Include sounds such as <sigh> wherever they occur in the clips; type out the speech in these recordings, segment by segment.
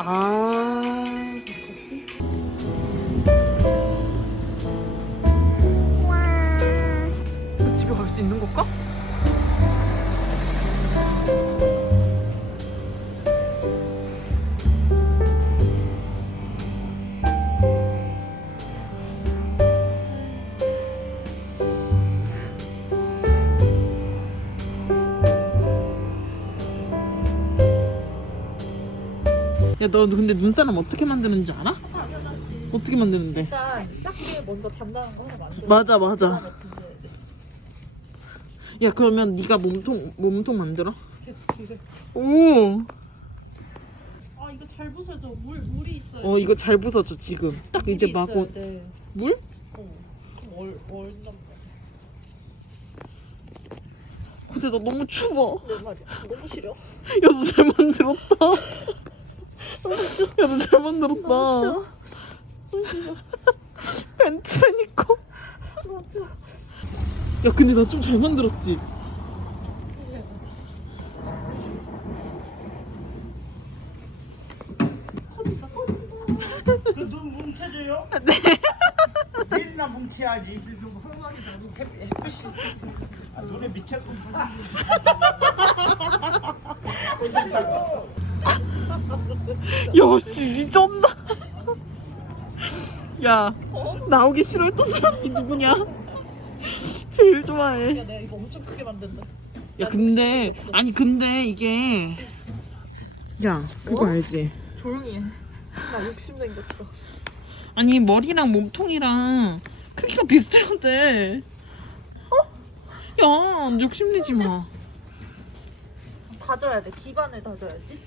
아, 너 근데 눈사람 어떻게 만드는지 알아? 어떻게 만드는데? 일단 작게 먼저 단단한 거 하나 만들어. 맞아, 맞아. 그다음에. 야, 그러면 네가 몸통 몸통 만들어? 이렇게. 오, 아 이거 잘 부서져. 물 물이 있어요. 어 이거 잘 부서져 지금. 딱 이제 막 오, 네. 물? 어. 좀 얼, 얼단 말이야. 근데 너 너무 추워. 내 말이야. 너무 싫어. 야, 너 잘 만들었다. <laughs> 야, 너 잘 만들었다. 괜찮니까? 야, 근데 나 좀 잘 만들었지? 그눈 뭉쳐줘요? 네. 내일이나 뭉쳐야지. 그래서 험하게 너무 햇빛이 아, 눈에 미쳤구나. <laughs> 야, 씨, 미쳤다. 야, 나오기 싫어했던 사람이 누구냐? 제일 좋아해. 야 내가 이거 엄청 크게 만든다. 야, 근데, 아니, 근데 이게. 야, 그거 알지? 조용히 해. 나 욕심 생겼어. 아니, 머리랑 몸통이랑 크기가 비슷하대. 어? 야, 욕심내지 마. 다져야 돼. 기반을 다져야지.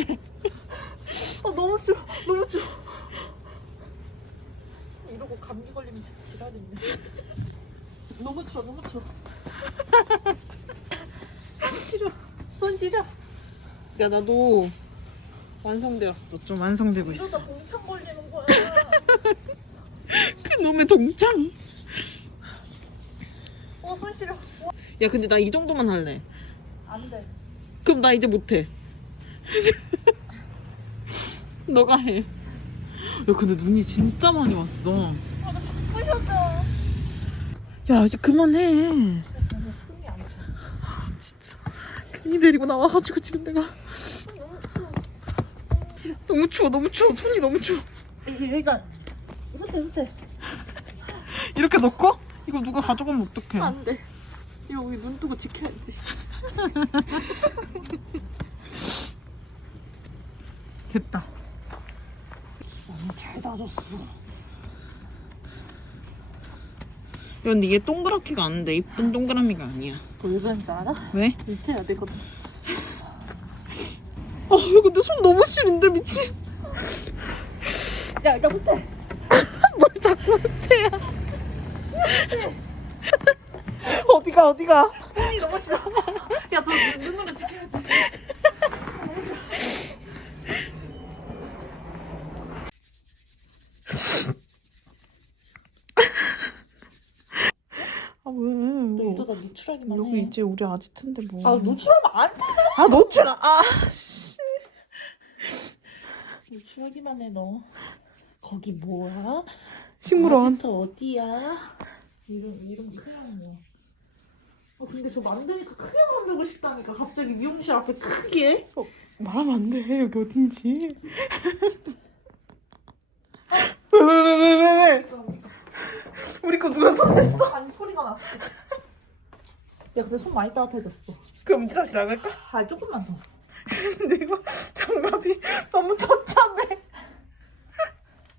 지랄. 아 너무 싫어. 너무 싫어. 이러고 감기 걸리면 진짜 지랄인데. 너무 추워. 너무 추워. 손 시려. 손 시려. 야, 나도 완성되었어. 좀 완성되고 있어. 이러다 봉창 걸리는 거야. <laughs> 그 놈의 동창. 어, 손 시려. 어, 야, 근데 나 이 정도만 할래. 안 돼. 그럼 나 이제 못해. <laughs> 너가 해. 야, 근데 눈이 진짜 많이 왔어. 부셔져. 야, 이제 그만해. 숨이 안 차. 진짜. 괜히 데리고 나와가지고 지금 내가 너무 추워. 너무 추워, 너무 추워. 손이 너무 추워. 일단 후퇴 후퇴. 이렇게 넣고? 이거 누가 가져가면 어떡해. 안 돼. 이거 우리 눈 뜨고 지켜야지. <laughs> 됐다. 잘 다졌어. 야, 근데 이게 동그랗게가 안 돼. 이쁜 동그라미가 아니야. 왜 그런 줄 알아? 왜? 밑에 해야 되거든. 아, 야, 근데 손 너무 시린데, 미친. 야, 일단 후퇴. <laughs> 뭘 자꾸 못해야. <laughs> 어디가, 어디가. 손이 너무 싫어. 야, 저 눈으로 지켜야지. 아, 왜. 너 이러다 노출하기만 여기 해. 이제 우리 아지트인데 뭐. 아, 노출하면 안 돼. 아, 노출. 아, 씨. 노출하기만 해, 너. 거기 뭐야? 식물원. 아지트 어디야? 이름, 이름 큰일 뭐야. 아, 근데 저 만드니까 크게 만들고 싶다니까. 갑자기 미용실 앞에 크게. 어, 말하면 안 돼. 여기 어딘지. 왜, 왜, 왜, 왜, 왜, 왜? 우리 거 누가 손댔어? 아니, 소리가 났어. 야, 근데 손 많이 따뜻해졌어. 그럼 이제 다시 나갈까? 아, 조금만 더. <laughs> 근데 이거 장갑이 너무 처참해.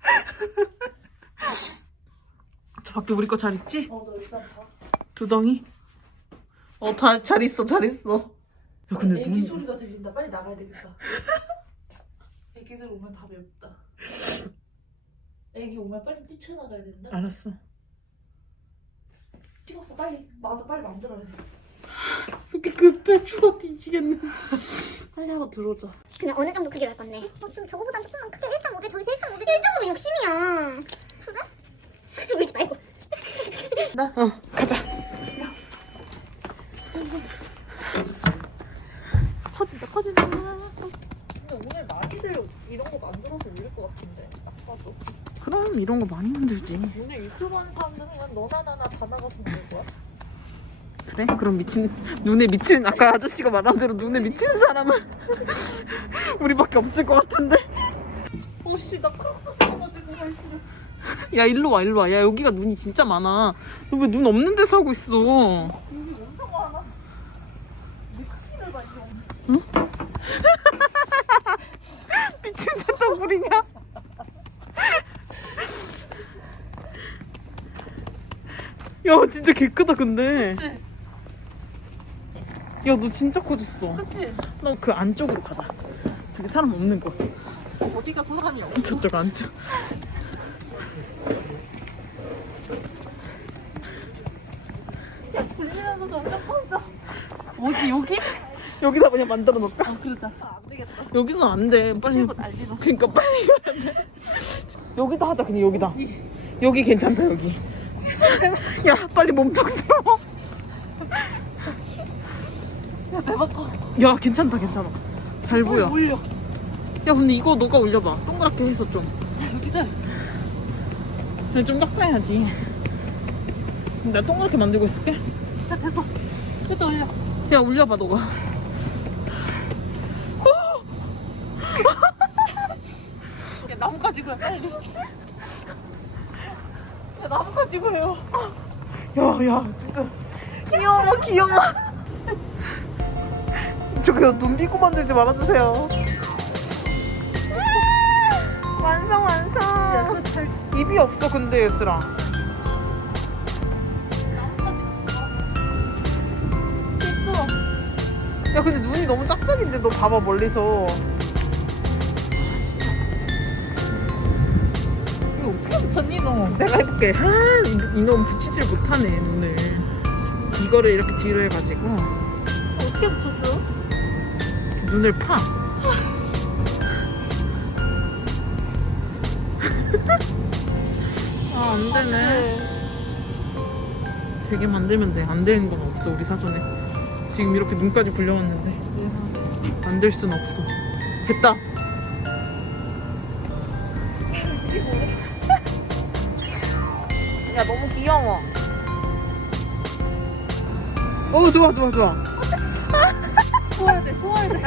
<laughs> 저 밖에 우리 거 잘 있지? 어, 너 일단 봐. 두덩이? 어, 다, 잘 있어, 잘 있어. 야, 근데 애기 눈. 소리가 들린다. 빨리 나가야 되겠다. <laughs> 애기들 오면 다 맵다. 애기 오면 빨리 뛰쳐나가야 된다. 알았어. 찍었어 빨리 맞아 빨리 만들어야 돼 이렇게 급해 추워 뒤지겠네. <laughs> 빨리 하고 들어오자 그냥 어느 정도 크기로 할 건데. 어, 좀 저거보단 조금만 크게 1.5배, 저기서 1.5배. 1.5배 욕심이야. 그래? 울지 말고. 어 가자. 퍼진다 퍼진다 근데 오늘 많이들 이런 거 만들어서 올릴 것 같은데 딱 봐도 그럼 이런 거 많이 만들지. 오늘 유튜브 하는 사람들은 너나 나나 다 나가서 먹을 거야? 그래? 그럼 미친 눈에 미친 아까 아저씨가 말한 대로 눈에 미친 사람은 <laughs> 우리밖에 없을 것 같은데. 오씨 나 크로스 써가지고 야 일로 와 일로 와. 야 여기가 눈이 진짜 많아. 너 왜 눈 없는 데서 하고 있어? 여기 엄청 많아 내 크기를 봐 이거 미친 새떡물이냐? 야 진짜 개 크다 근데. 그치? 야 너 진짜 커졌어. 그치? 너그 안쪽으로 가자. 저기 사람 없는 거. 어디 가서 사람이 없어 저쪽 안쪽. 불리면서도 엄청 커져 어디 여기? 여기다 그냥 만들어 놓을까? 아 그러자 안 되겠다 여기서 안 돼. 빨리. 이거 그러니까 빨리 가야 돼. 여기다 하자 그냥 여기다. 여기 괜찮다 여기. 야 빨리 몸통 세워. 야 대박 커 야 괜찮다 괜찮아. 잘 보여. 올려 야 근데 이거 너가 올려봐. 동그랗게 해서 좀. 여기다 그냥 좀 깎아야지. 내가 동그랗게 만들고 있을게. 야 됐어 됐다 올려 야 올려봐 너가. 야 나뭇가지 그래 빨리 야 나뭇가지 그래요 야야 진짜 귀여워 귀여워. 저기요 눈 비고 만들지 말아주세요. 완성 완성. 입이 없어 근데 얘들아. 야 근데 눈이 너무 짝짝인데 너 봐봐 멀리서. 붙였니 너 내가 해볼게. 아 이- 이놈 붙이질 못하네 눈을. 이거를 이렇게 뒤로 해가지고 어떻게 붙였어? 눈을 파. <laughs> 아 안 되네. 되게 만들면 돼. 안 되는 건 없어 우리 사전에. 지금 이렇게 눈까지 불려왔는데 안 될 순 없어. 됐다. 야 너무 귀여워. 어 좋아 좋아 좋아. 소화야 돼 소화야 돼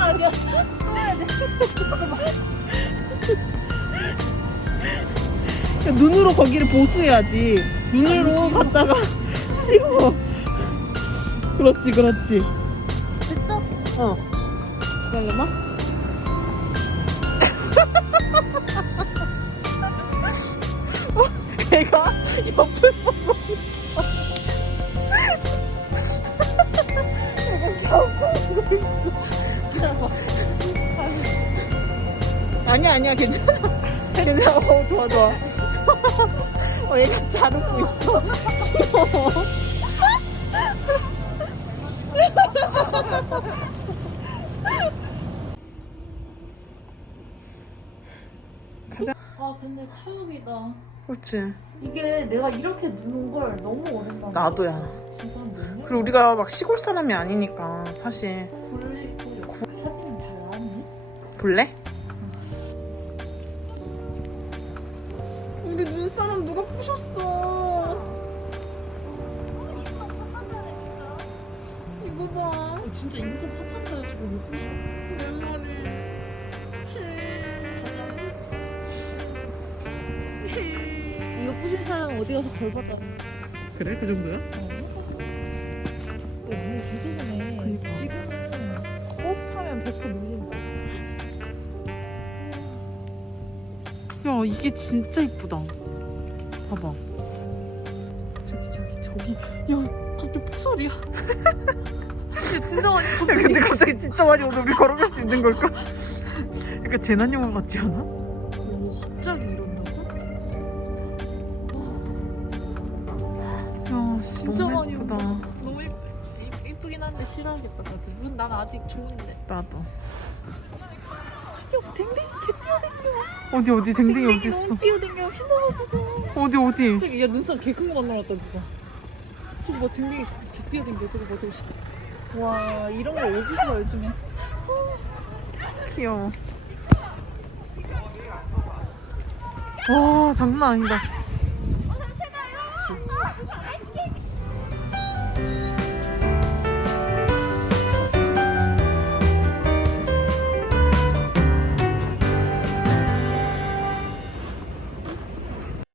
아니야 야, 눈으로 거기를 보수해야지. 눈으로 갔다가 씹어. 그렇지 그렇지. 됐어? 어. 기다려봐. 걔가 옆을 보고 아니야 아니야 괜찮아. 괜찮아. 어, 좋아 좋아. 어, 얘가 잘 웃고 있어. 아 근데 추억이다 그렇지. 이게 내가 이렇게 누는 걸 너무 오랜만에 나도야. 진짜? 그리고 우리가 막 시골 사람이 아니니까 사실 볼리고 사진은 잘 나왔네 볼래? 사람 어디 가서 벌 받다 그래 그 정도야? 너무 부지런해 그니까. 지금은 버스 타면 100% 밀린다 야 이게 진짜 이쁘다. 봐봐. 저기 저기 저기. 야 갑자기 폭설이야. <laughs> 진짜 많이 야 근데 갑자기 진짜 많이 오늘 우리 걸어갈 수 있는 걸까? <laughs> 그러니까 재난 영화 같지 않아? 너무 이- 이- 이쁘긴 한데 싫어하겠다 다들. 눈난 아직 좋은데. 나도. 야 댕댕이. 어디 어디 댕댕이 어디 있어? 너무 뛰어댕겨 신나가지고. 어디 어디? 저기 야 눈썹 개큰거 만들었다 누가. 저거 뭐 댕댕이 개 뛰어댕겨 저거 뭐 저거. 씨. 와 이런 거 어디서 봐 요즘에. 귀여워. 와 장난 아니다.